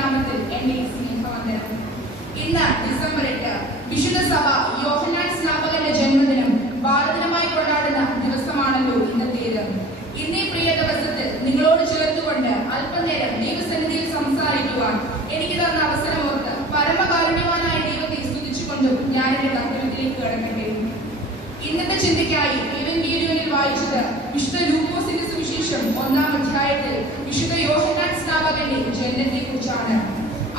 നാമത്തിൽ എന്റെ സ്നേഹവന്ദനം. ഇന്ന് ഡിസംബർ 8 വിശുദ്ധ സഭ യോഹന്നാൻ സ്നാപകന്റെ ജന്മദിനം ഭാരതമായി കൊണ്ടാടുന്ന ദിവസമാണല്ലോ ഇന്നത്തേത്. ഇന്നീ പ്രിയ ദിവസത്തിൽ നിങ്ങളോട് ചേർത്തുകൊണ്ട് അല്പനേരം ദൈവസന്നിധിയിൽ സംസാരിക്കുവാൻ എനിക്ക് തന്ന അവസരം ഓർത്ത് പരമകാരുണ്യവാനായ ദൈവത്തെ സ്തുതിച്ചുകൊണ്ടും ഞാൻ എന്റെ കർത്തവ്യത്തിലേക്ക് കടക്കട്ടെ. ഇന്നത്തെ ചിന്തയ്ക്കായി ഈവൻഗേലിയോനിൽ വായിച്ചത് വിശുദ്ധ ലൂക്കോസിന്റെ സുവിശേഷം 1-ാം അധ്യായത്തിൽ വിശുദ്ധ യോഹന്നാൻ സ്നാപകന്റെ ജനനത്തെ കുറിച്ചാണ്.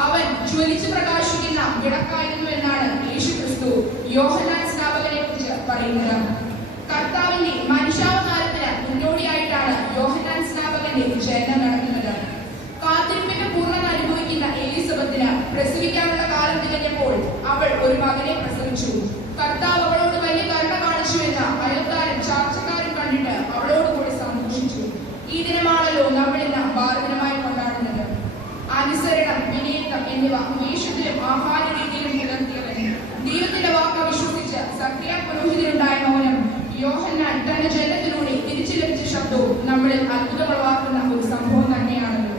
അവൻ ജ്വലിച്ചു പ്രകാശിക്കുന്ന വിളക്കായിരുന്നു എന്നാണ് യേശു ക്രിസ്തു യോഹന്നാൻ സ്നാപകനെ കുറിച്ച് പറയുന്നത്. കർത്താവിന്റെ മനുഷ്യാവതാരത്തിന് മുന്നോടിയായിട്ടാണ് യോഹന്നാൻ സ്നാപകന്റെ ജനനം നടക്കുന്നത്. കാത്തിരിപ്പിന്റെ പൂർണ്ണത അനുഭവിക്കുന്ന എലിസബത്തിന് പ്രസവിക്കാനുള്ള കാലം തികഞ്ഞപ്പോൾ അവൾ ഒരു മകനെ പ്രസവിച്ചു. കർത്താവ് അവളോട് വലിയ കരുണ കാണിച്ചു എന്ന് അയൽക്കാരും ചാർച്ചക്കാരും കണ്ടിട്ട് അവളോട് കൂടി സന്തോഷിച്ചു. ഈ ദിനമാണല്ലോ നമ്മൾ ഇന്ന് ഭാരതമായി കൊണ്ടാടുന്നത്. അനുസരണം, വിനയത്വം എന്നിവ വേഷത്തിലും ആഹാര രീതിയിലും പുലർത്തിയവൻ, ദൈവത്തിന്റെ വാക്ക് വിശ്വസിച്ച് സക്രിയ പുരോഹിതനുണ്ടായ മൗനം, യോഹന്നാൻ തന്റെ ജനനത്തിലൂടെ തിരിച്ചു ലഭിച്ച ശബ്ദവും നമ്മളിൽ അത്ഭുതമുളവാക്കുന്ന ഒരു സംഭവം തന്നെയാണല്ലോ.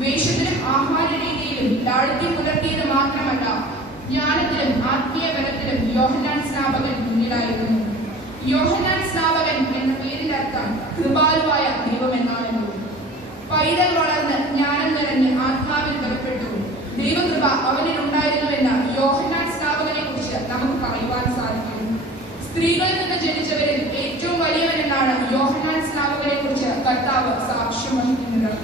വേഷത്തിലും ആഹാര രീതിയിലും ലാളിത്യം പുലർത്തിയത് മാത്രമല്ല, ജ്ഞാനത്തിലും ആത്മീയ ബലത്തിലും യോഹന്നാൻ സ്നാപകൻ മുന്നിലായിരുന്നു. യോഹന്നാൻ സ്നാപകൻ എന്ന പേരിന്റെ അർത്ഥം കൃപാലുവായ ദൈവം എന്നാണല്ലോ. പൈതൽ വളർന്ന് ജ്ഞാനം നിറഞ്ഞ് ആത്മാവിൽ ബലപ്പെട്ടു. ദൈവകൃപ അവനിൽ ഉണ്ടായിരുന്നു എന്ന് യോഹന്നാൻ സ്നാപകനെ കുറിച്ച് നമുക്ക് പറയുവാൻ സാധിക്കും. സ്ത്രീകളിൽ നിന്ന് ജനിച്ചവരിൽ ഏറ്റവും വലിയവൻ എന്നാണ് യോഹന്നാൻ സ്നാപകനെ കുറിച്ച് കർത്താവ് സാക്ഷ്യം വഹിക്കുന്നത്.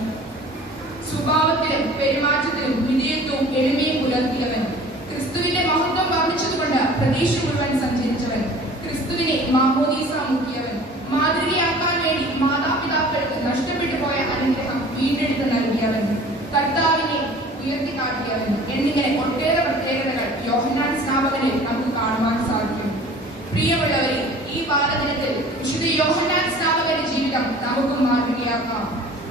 സ്വഭാവത്തിലും പെരുമാറ്റത്തിലും വിധേയത്വവും എളിമയും പുലർത്തിയവൻ, ക്രിസ്തുവിന്റെ മഹത്വം വർണ്ണിച്ചതുകൊണ്ട് പ്രദേശം മുഴുവൻ സഞ്ചരിച്ചവൻ, ക്രിസ്തുവിനെ മാമോദീസ മുക്കിയവൻ, മാതൃകയാക്കാൻ വേണ്ടി മാതാപിതാക്കൾക്ക് നഷ്ടപ്പെട്ടു പോയ അനുഗ്രഹം വീണ്ടെടുത്ത് നൽകിയവൻ, കർത്താവിനെ ഉയർത്തിക്കാട്ടിയവൻ എന്നിങ്ങനെ ഒട്ടേറെ പ്രത്യേകതകൾ യോഹന്നാൻ സ്നാപകനെ നമുക്ക് കാണുവാൻ സാധിക്കും. പ്രിയമുള്ളവരെ, ഈ ബാലദിനത്തിൽ വിശുദ്ധ യോഹന്നാൻ സ്നാപകന്റെ ജീവിതം നമുക്കും മാതൃകയാക്കാം.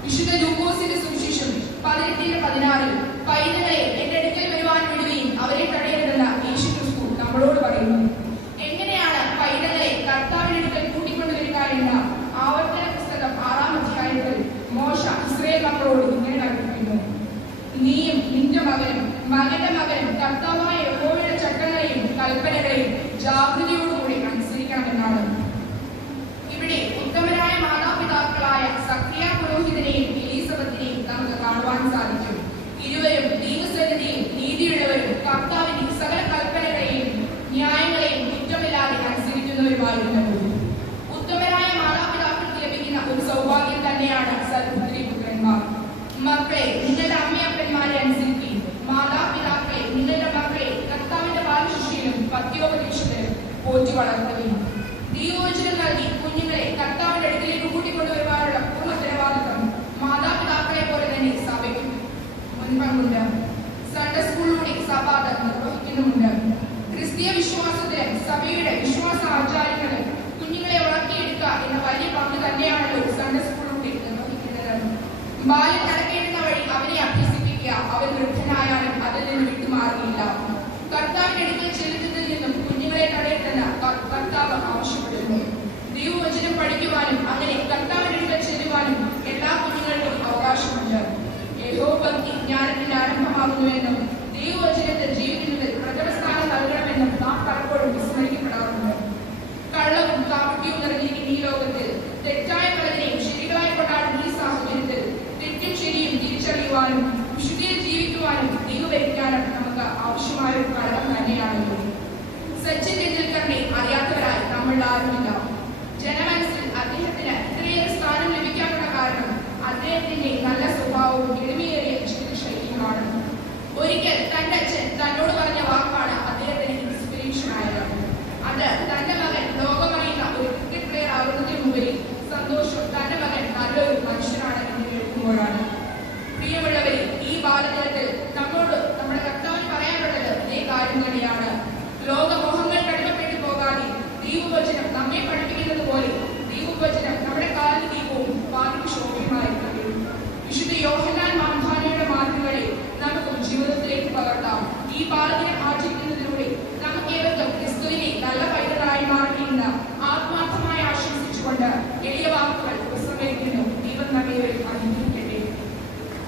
വിശുദ്ധ ലൂക്കോസിന്റെ സുവിശേഷം 18:16 പൈതങ്ങളെ എന്റെ അടുക്കൽ വരുവാൻ വിടുകയും അവരെ തടയരുതെന്ന് യേശു ക്രിസ്തു നമ്മളോട് പറയുന്നു. എങ്ങനെയാണ് പൈതങ്ങളെ കർത്താവിന്റെ അടുക്കൽ കൂട്ടിക്കൊണ്ടുവരിക എന്ന ആവർത്തന പുസ്തകം 6-ാം അധ്യായത്തിൽ മോശ ഇസ്രായേൽ മക്കളോട് ഇങ്ങനെ കൽപ്പിക്കുന്നു: നീയും നിന്റെ മകനും മകന്റെ മകനും കർത്താവായ യഹോവയുടെ ചട്ടങ്ങളെയും കൽപ്പനകളെയും ജാഗ്രതയോടുകൂടി അനുസരിക്കണമെന്നാണ്. ഇവിടെ ഉത്തമരായ മാതാപിതാക്കളായ സക്രിയ പുരോഹിതനെയും എലിസബത്തിനെയും നമുക്ക് കാണുവാൻ സാധിക്കും. ഇരുവരും ദൈവസന്നിധിയിൽ നീതിയുള്ളവരും കർത്താവിന്റെ സകല കൽപ്പനകളെയും ന്യായങ്ങളെയും കുറ്റമില്ലാതെ അനുസരിക്കുന്നവരുമായിരുന്നു. ഉത്തമരായ മാതാപിതാക്കൾക്ക് ലഭിക്കുന്ന ഒരു സൗഭാഗ്യം തന്നെയാണ് സൽപുത്രി പുത്രന്മാർ. മക്കളെ, നിങ്ങളുടെ അമ്മയപ്പന്മാരെ അനുസരിക്കുകയും മാതാപിതാക്കളെ നിങ്ങളുടെ മക്കളെ കർത്താവിന്റെ ബാലശിക്ഷയിലും പത്യോപദേശത്തിലും പോറ്റി വളർത്തുകയും ദൈവവചനം നൽകി കുഞ്ഞുങ്ങളെ കർത്താവിന്റെ അടുക്കിലേക്ക് കൂട്ടിക്കൊണ്ടുവരുവാനുള്ള പൂർണ്ണ ഉത്തരവാദിത്വം മാതാപിതാക്കളെ പോലെ തന്നെ സഭയ്ക്ക് മുൻപുണ്ട്. സൺഡേ സ്കൂളിലൂടെ സഭ അത് നിർവഹിക്കുന്നുമുണ്ട്. ക്രിസ്തീയ വിശ്വാസത്തിലും സഭയുടെ വിശ്വാസ ആചാരങ്ങളും കുഞ്ഞുങ്ങളെ വളർത്തിയെടുക്കുക എന്ന വലിയ പങ്ക് തന്നെയാണല്ലോ സൺഡേ സ്കൂളിലൂടെ നിർവഹിക്കുന്നത്. ബാല്യം നടക്കേണ്ടുന്ന വഴി അവനെ അഭ്യസിപ്പിക്കുക. അവൻ വൃദ്ധനായാലും അതിൽ നിന്ന് വിട്ടുമാറുകയില്ല. കർത്താവിന്റെ അടുക്കൽ ചെല്ലുന്നതിൽ നിന്നും കുഞ്ഞുങ്ങളെ തടയട്ടെന്ന് കർത്താവ് ആവശ്യപ്പെടുന്നു. ദൈവവചനം പഠിക്കുവാനും അങ്ങനെ കർത്താവിന്റെ അടുക്കൽ ചെല്ലുവാനും എല്ലാ കുഞ്ഞുങ്ങൾക്കും അവകാശമുണ്ട്. യഹോവഭക്തി ജ്ഞാനത്തിന്റെ ആരംഭമാകുന്നുവെന്നും ദൈവവചനത്തിൽ ജീവിക്കുന്നതിൽ പ്രഥമസ്ഥാനം നൽകണമെന്നും നാം പലപ്പോഴും വിസ്മരിക്കപ്പെടാറുണ്ട്. കള്ളവും കാപട്യവും നിറഞ്ഞിരിക്കുന്ന ഈ ലോകത്തിൽ തെറ്റായ പലതിനെയും ശരികളായി കൊണ്ടാടുന്ന ഈ സാഹചര്യത്തിൽ തെറ്റും ശരിയും തിരിച്ചറിയുവാനും വിശുദ്ധിയിൽ ജീവിക്കുവാനും ദൈവവരിക്കാനും നമുക്ക് ആവശ്യമായ ഒരു ഘടകം തന്നെയാണല്ലോ. സച്ചിൻ ടെണ്ടുൽക്കറിനെ അറിയാത്തവരായി നമ്മൾ ആരുമില്ല. ജനമ